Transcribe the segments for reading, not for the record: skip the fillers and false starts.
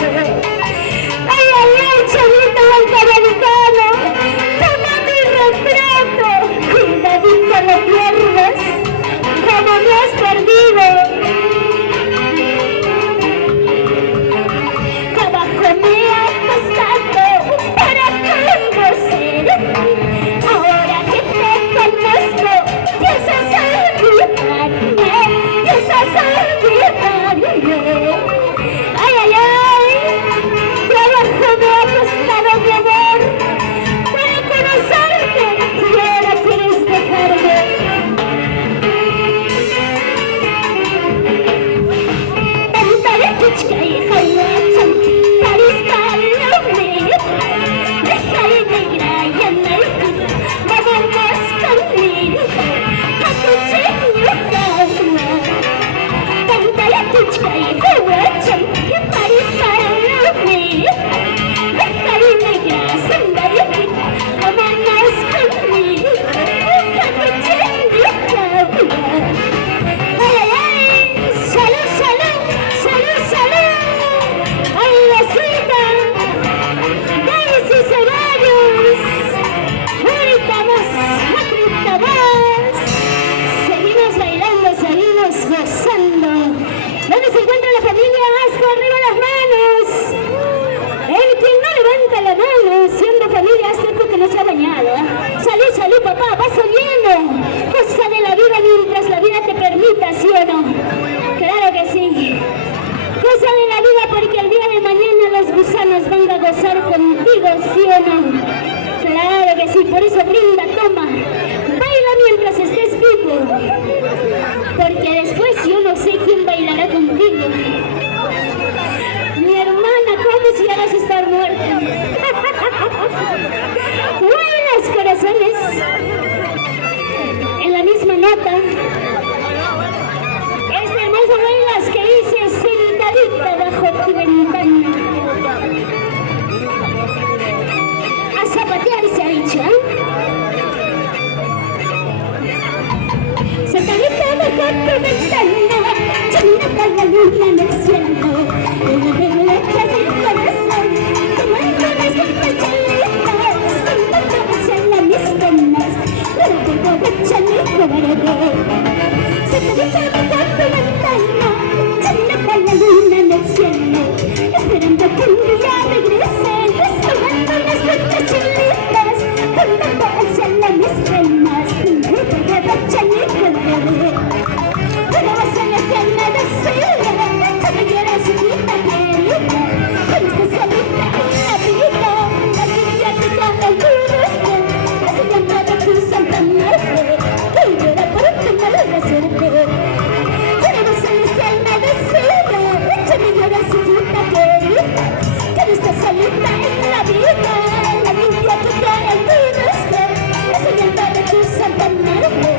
Ay, ay, ay, chavito bancamericano, toma mi serenata. Esta hermosa bailas que hice sentadita bajo tu ventana. A zapatear se ha dicho, ¿eh? Sentadita bajo tu ventana, yo miraba la luna en el cielo. Ella me lecha del corazón, tomando las gotas chelitas, contándose en mis penas, pero tengo de chaleco verde. Sentadita bajo tu ventana, yo miraba la luna en el cielo, esperando que un día regreses, tomando las gotas chelitas, contándose en mis penas, pero tengo de chaleco verde. Pero vas a la tienda de cera, ya me quieres chiquita querida, pero estás solita en la vida, la mediática el turismo, así que nada tu santa madre, que llora por tu mala suerte. Pero vas a la tienda de cera, ya me quieres chiquita querida, que estás solita en la vida, la mediática el turismo, así que nada tu santa madre,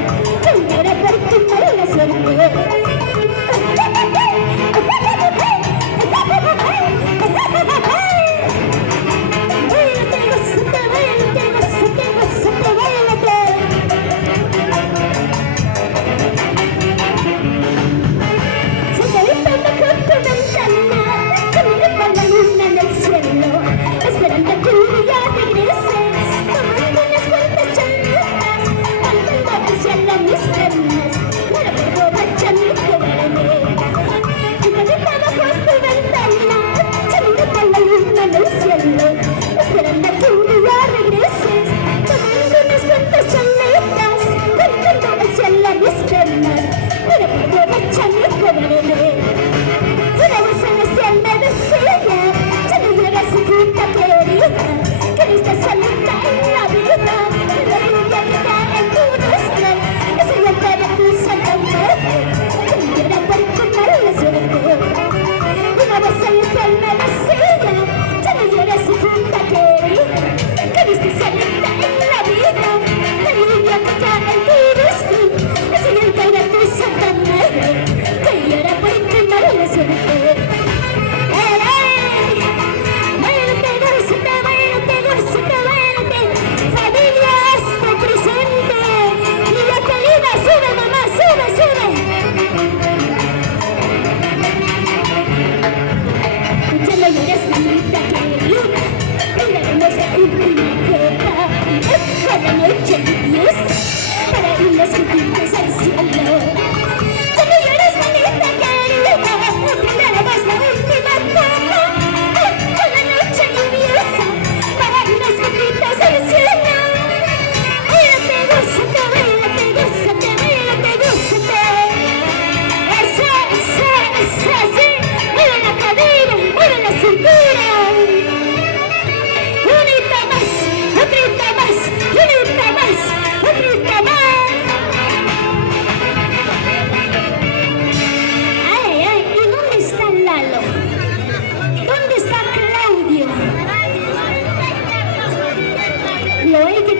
que llora por tu mala suerte.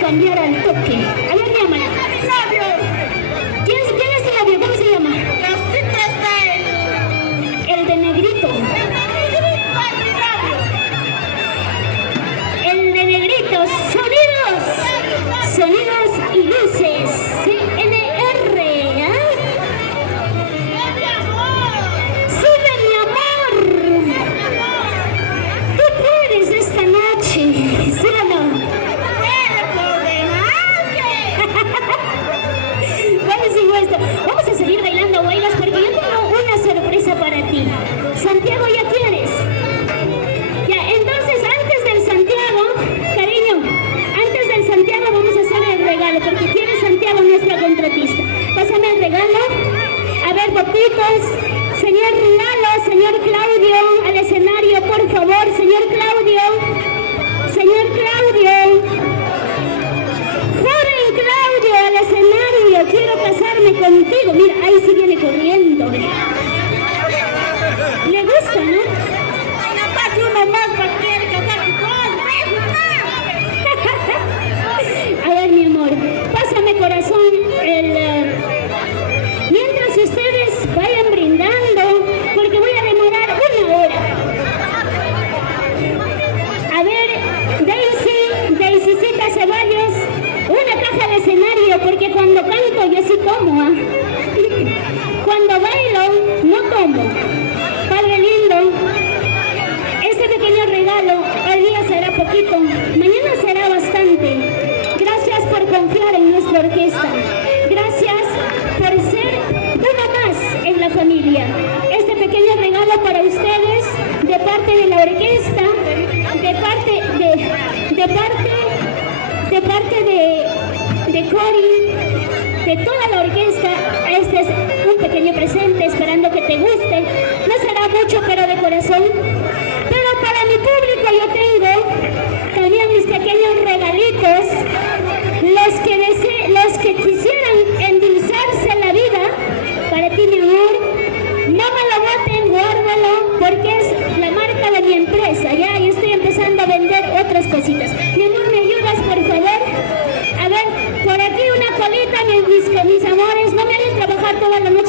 Cambiar al toque. A ver, llámala. ¡Labio! ¿Quién es el labio? ¿Cómo se llama? El de negrito. El de negrito. Sonidos y luces. CNR. ¿Eh? ¡Sube, mi amor! Tú puedes esta noche. ¿Sí o no? tomo, ¿ah? Cuando bailo, no tomo. Padre lindo, este pequeño regalo, hoy día será poquito, mañana será bastante. Gracias por confiar en nuestra orquesta. Gracias por ser uno más en la familia. Este pequeño regalo para ustedes, de parte de la orquesta, de parte de Cori, de toda la orquesta. Este es un pequeño presente, esperando que te guste. No será mucho, pero de corazón. Pero para mi público yo tengo también mis pequeños regalitos. Los que quisieran endulzarse la vida, para ti, mi amor, no me lo boten, guárdalo, porque es la marca de mi empresa, ya, y estoy empezando a vender otras cositas. Mi amor, ¿me ayudas, por favor? A ver, por aquí una colita, mis amores, no me hagan trabajar toda la noche.